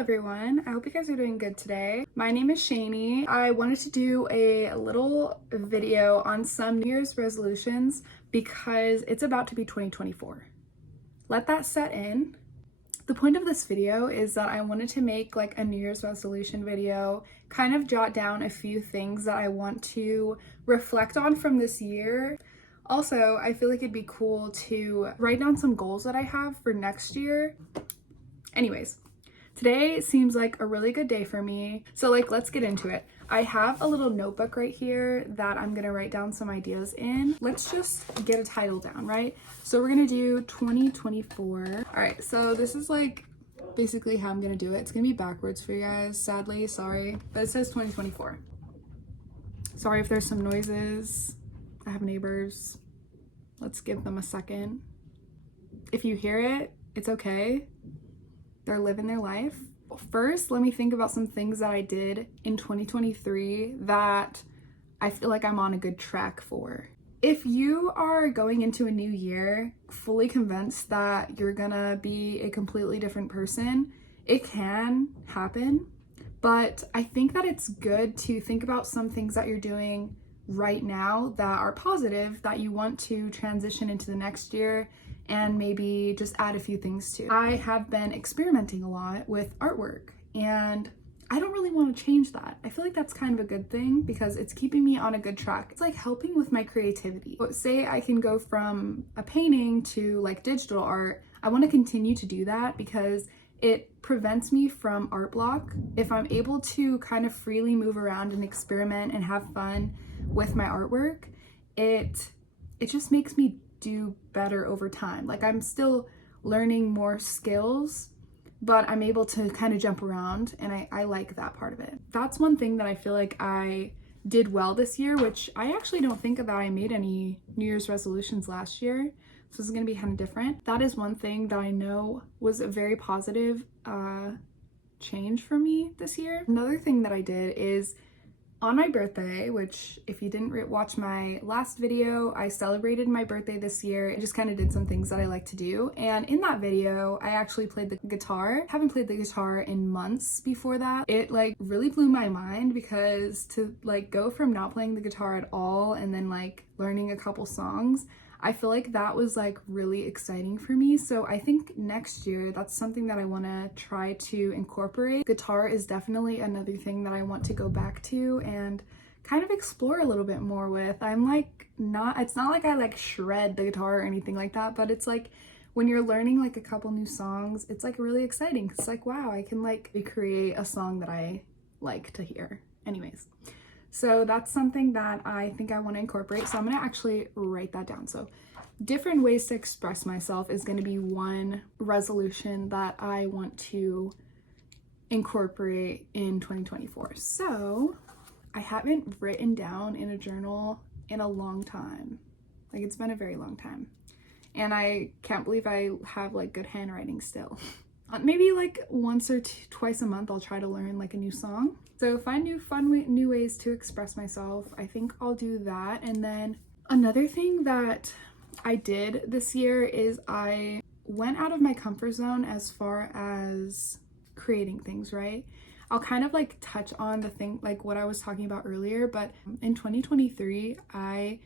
everyone, I hope you guys are doing good today. My name is Shani. I wanted to do a little video on some New Year's resolutions because it's about to be 2024. Let that set in. The point of this video is that I wanted to make like a New Year's resolution video, kind of jot down a few things that I want to reflect on from this year. Also, I feel like it'd be cool to write down some goals that I have for next year. Anyways, today seems like a really good day for me. So let's get into it. I have a little notebook right here that I'm gonna write down some ideas in. Let's just get a title down, right? So we're gonna do 2024. All right, so this is like basically how I'm gonna do it. It's gonna be backwards for you guys, sadly, sorry. But it says 2024. Sorry if there's some noises. I have neighbors. Let's give them a second. If you hear it, it's okay. They're living their life. First, let me think about some things that I did in 2023 that I feel like I'm on a good track for. If you are going into a new year fully convinced that you're gonna be a completely different person, it can happen, but I think that it's good to think about some things that you're doing right now that are positive that you want to transition into the next year and maybe just add a few things to. I have been experimenting a lot with artwork and I don't really want to change that. I feel like that's kind of a good thing because it's keeping me on a good track. It's like helping with my creativity. But say I can go from a painting to like digital art, I want to continue to do that because it prevents me from art block. If I'm able to kind of freely move around and experiment and have fun with my artwork, it just makes me do better over time. Like I'm still learning more skills, but I'm able to kind of jump around and I like that part of it. That's one thing that I feel like I did well this year, which I actually don't think that I made any New Year's resolutions last year. So this is gonna be kind of different. That is one thing that I know was a very positive change for me this year. Another thing that I did is on my birthday, which if you didn't watch my last video, I celebrated my birthday this year and just kind of did some things that I like to do. And in that video, I actually played the guitar. I haven't played the guitar in months before that. It like really blew my mind because to like go from not playing the guitar at all and then like learning a couple songs, I feel like that was like really exciting for me. So I think next year, that's something that I want to try to incorporate. Guitar is definitely another thing that I want to go back to and kind of explore a little bit more with. I'm like it's not like I like shred the guitar or anything like that, but it's like when you're learning like a couple new songs, it's like really exciting. It's like, wow, I can like recreate a song that I like to hear. Anyways. So that's something that I think I want to incorporate. So I'm going to actually write that down. So different ways to express myself is going to be one resolution that I want to incorporate in 2024. So I haven't written down in a journal in a long time. Like it's been a very long time. And I can't believe I have like good handwriting still. Maybe like once or twice a month I'll try to learn like a new song. So find new ways to express myself. I think I'll do that. And then another thing that I did this year is I went out of my comfort zone as far as creating things, right? I'll kind of like touch on the thing like what I was talking about earlier, but in 2023 I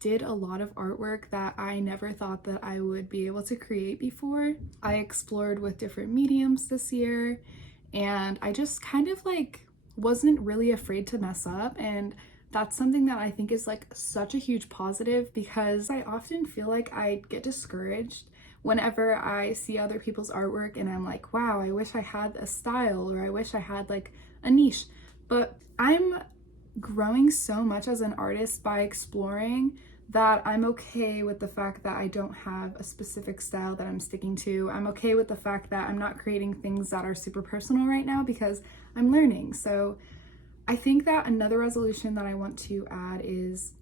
did a lot of artwork that I never thought that I would be able to create before. I explored with different mediums this year and I just kind of like wasn't really afraid to mess up, and that's something that I think is like such a huge positive because I often feel like I get discouraged whenever I see other people's artwork and I'm like, wow, I wish I had a style or I wish I had like a niche. But I'm growing so much as an artist by exploring that I'm okay with the fact that I don't have a specific style that I'm sticking to. I'm okay with the fact that I'm not creating things that are super personal right now because I'm learning. So I think that another resolution that I want to add is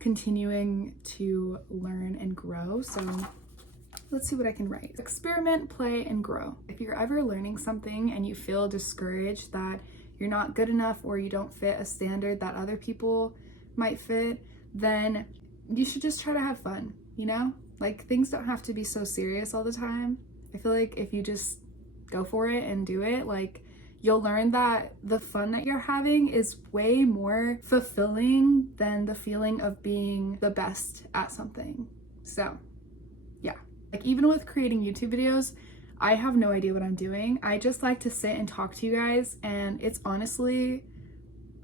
continuing to learn and grow. So let's see what I can write. Experiment, play, and grow. If you're ever learning something and you feel discouraged that you're not good enough or you don't fit a standard that other people might fit, then you should just try to have fun, you know? Like things don't have to be so serious all the time. I feel like if you just go for it and do it, like you'll learn that the fun that you're having is way more fulfilling than the feeling of being the best at something. So yeah, like even with creating YouTube videos, I have no idea what I'm doing. I just like to sit and talk to you guys, and it's honestly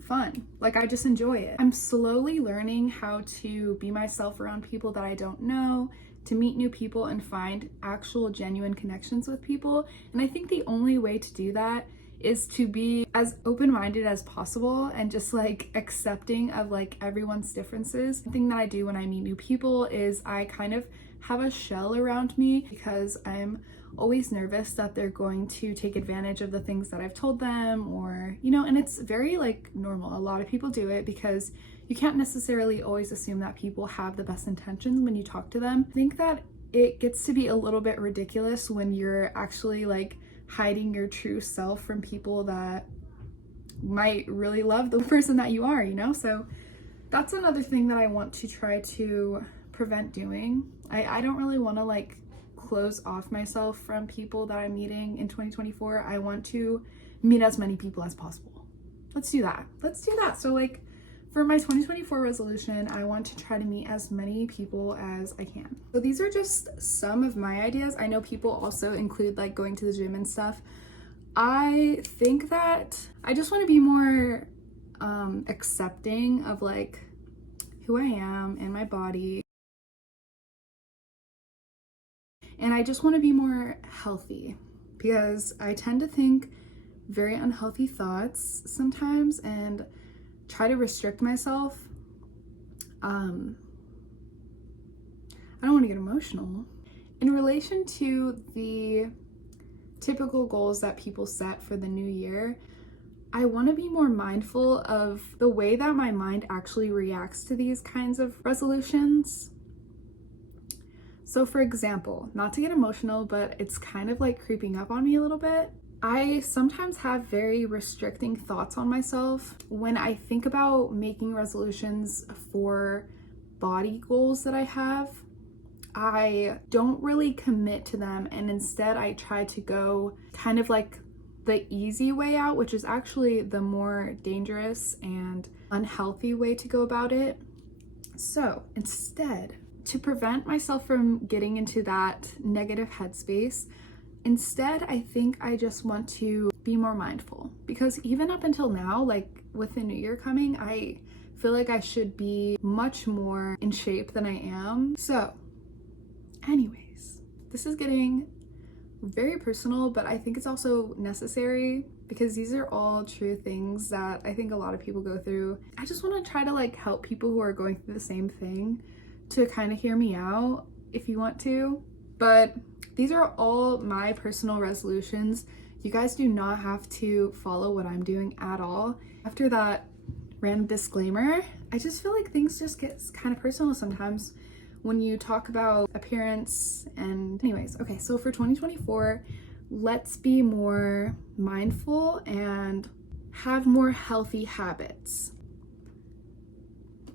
fun. Like I just enjoy it. I'm slowly learning how to be myself around people that I don't know, to meet new people and find actual genuine connections with people. And I think the only way to do that is to be as open-minded as possible and just like accepting of like everyone's differences. The thing that I do when I meet new people is I kind of have a shell around me because I'm always nervous that they're going to take advantage of the things that I've told them, or you know, and it's very like normal. A lot of people do it because you can't necessarily always assume that people have the best intentions when you talk to them. I think that it gets to be a little bit ridiculous when you're actually like hiding your true self from people that might really love the person that you are, you know? So that's another thing that I want to try to prevent doing. I don't really want to like close off myself from people that I'm meeting in 2024. I want to meet as many people as possible. Let's do that. So like for my 2024 resolution, I want to try to meet as many people as I can. So these are just some of my ideas. I know people also include like going to the gym and stuff. I think that I just want to be more accepting of like who I am and my body. And I just want to be more healthy because I tend to think very unhealthy thoughts sometimes and try to restrict myself. I don't want to get emotional. In relation to the typical goals that people set for the new year, I want to be more mindful of the way that my mind actually reacts to these kinds of resolutions. So for example, not to get emotional, but it's kind of like creeping up on me a little bit. I sometimes have very restricting thoughts on myself when I think about making resolutions for body goals that I have. I don't really commit to them, and instead I try to go kind of like the easy way out, which is actually the more dangerous and unhealthy way to go about it. So instead, to prevent myself from getting into that negative headspace, instead, I think I just want to be more mindful, because even up until now, like with the new year coming, I feel like I should be much more in shape than I am. So anyways, this is getting very personal, but I think it's also necessary because these are all true things that I think a lot of people go through. I just want to try to like help people who are going through the same thing to kind of hear me out if you want to. But these are all my personal resolutions. You guys do not have to follow what I'm doing at all. After that random disclaimer, I just feel like things just get kind of personal sometimes when you talk about appearance. And anyways, okay, so for 2024, let's be more mindful and have more healthy habits.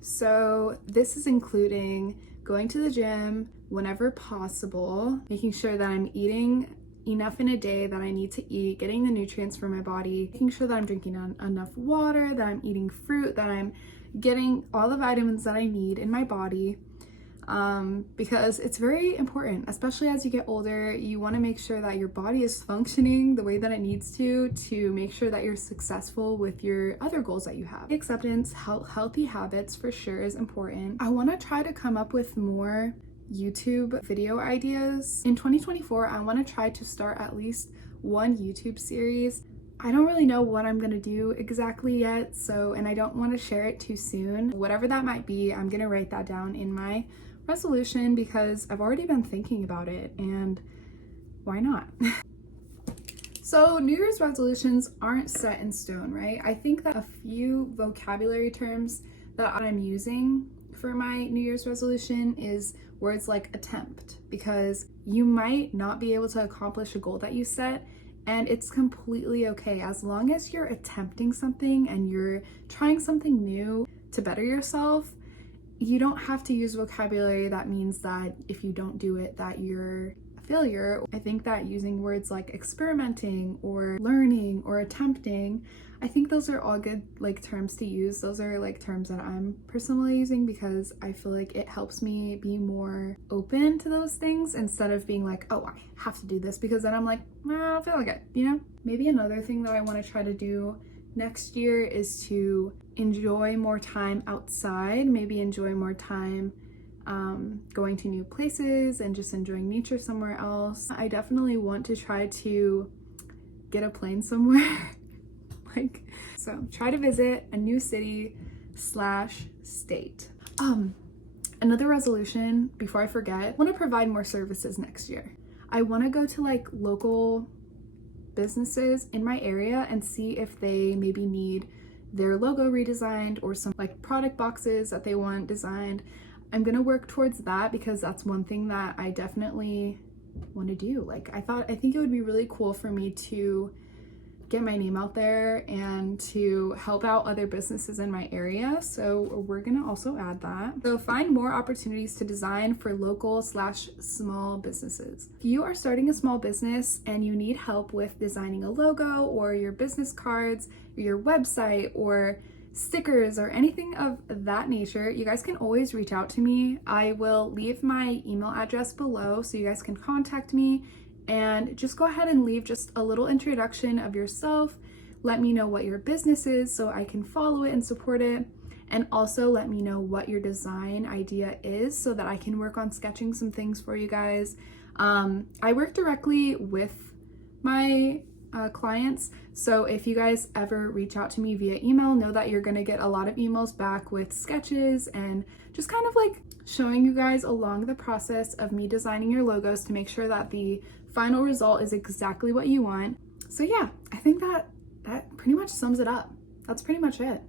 So this is including going to the gym whenever possible, making sure that I'm eating enough in a day that I need to eat, getting the nutrients for my body, making sure that I'm drinking enough water, that I'm eating fruit, that I'm getting all the vitamins that I need in my body. Because it's very important, especially as you get older. You want to make sure that your body is functioning the way that it needs to make sure that you're successful with your other goals that you have. Acceptance, healthy habits for sure is important. I want to try to come up with more YouTube video ideas. In 2024, I want to try to start at least one YouTube series. I don't really know what I'm gonna do exactly yet, and I don't want to share it too soon. Whatever that might be, I'm gonna write that down in my resolution because I've already been thinking about it, and why not? So New Year's resolutions aren't set in stone, right? I think that a few vocabulary terms that I'm using for my New Year's resolution is words like attempt, because you might not be able to accomplish a goal that you set, and it's completely okay as long as you're attempting something and you're trying something new to better yourself. You don't have to use vocabulary that means that if you don't do it, that you're failure. I think that using words like experimenting or learning or attempting, I think those are all good like terms to use. Those are like terms that I'm personally using because I feel like it helps me be more open to those things instead of being like, oh, I have to do this, because then I'm like, well, I don't feel like it, you know? Maybe another thing that I want to try to do next year is to enjoy more time outside, maybe enjoy more time going to new places and just enjoying nature somewhere else. I definitely want to try to get a plane somewhere. So try to visit a new city / state. Another resolution, before I forget, I want to provide more services next year. I want to go to like local businesses in my area and see if they maybe need their logo redesigned or some like product boxes that they want designed. I'm gonna work towards that because that's one thing that I definitely want to do. Like I think it would be really cool for me to get my name out there and to help out other businesses in my area. So we're gonna also add that. So find more opportunities to design for local / small businesses. If you are starting a small business and you need help with designing a logo or your business cards, or your website, or stickers or anything of that nature, you guys can always reach out to me. I will leave my email address below so you guys can contact me and just go ahead and leave just a little introduction of yourself. Let me know what your business is so I can follow it and support it. And also let me know what your design idea is so that I can work on sketching some things for you guys. I work directly with my clients, so if you guys ever reach out to me via email, know that you're gonna get a lot of emails back with sketches and just kind of like showing you guys along the process of me designing your logos to make sure that the final result is exactly what you want. So yeah, I think that pretty much sums it up. That's pretty much it.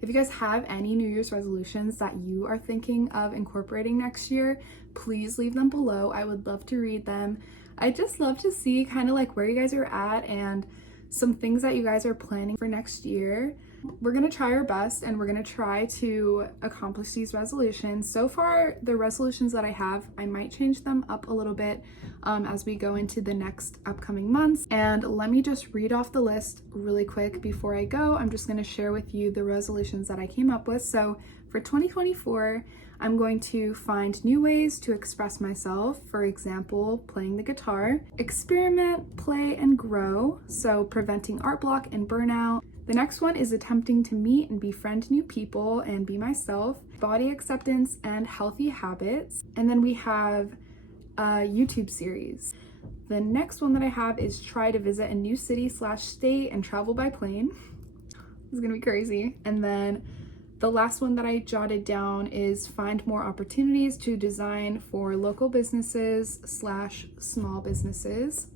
If you guys have any New Year's resolutions that you are thinking of incorporating next year, please leave them below. I would love to read them. I just love to see kind of like where you guys are at and some things that you guys are planning for next year. We're gonna try our best and we're gonna try to accomplish these resolutions. So far, the resolutions that I have, I might change them up a little bit as we go into the next upcoming months. And let me just read off the list really quick before I go. I'm just gonna share with you the resolutions that I came up with. So for 2024, I'm going to find new ways to express myself, for example, playing the guitar, experiment, play, and grow, so preventing art block and burnout. The next one is attempting to meet and befriend new people and be myself, body acceptance, and healthy habits. And then we have a YouTube series. The next one that I have is try to visit a new city / state and travel by plane. It's gonna be crazy. And then the last one that I jotted down is find more opportunities to design for local businesses / small businesses.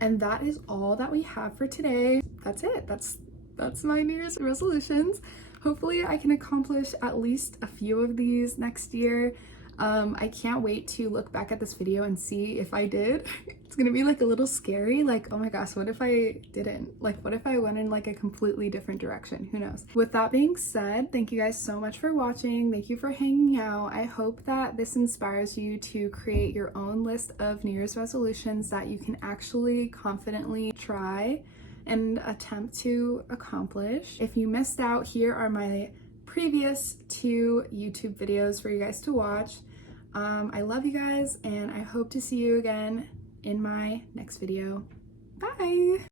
And that is all that we have for today. That's it. That's my New Year's resolutions. Hopefully I can accomplish at least a few of these next year. I can't wait to look back at this video and see if I did. It's gonna be like a little scary, like, oh my gosh, what if I didn't? Like, what if I went in like a completely different direction? Who knows? With that being said, thank you guys so much for watching. Thank you for hanging out. I hope that this inspires you to create your own list of New Year's resolutions that you can actually confidently try and attempt to accomplish. If you missed out, here are my previous 2 YouTube videos for you guys to watch. I love you guys and I hope to see you again in my next video. Bye!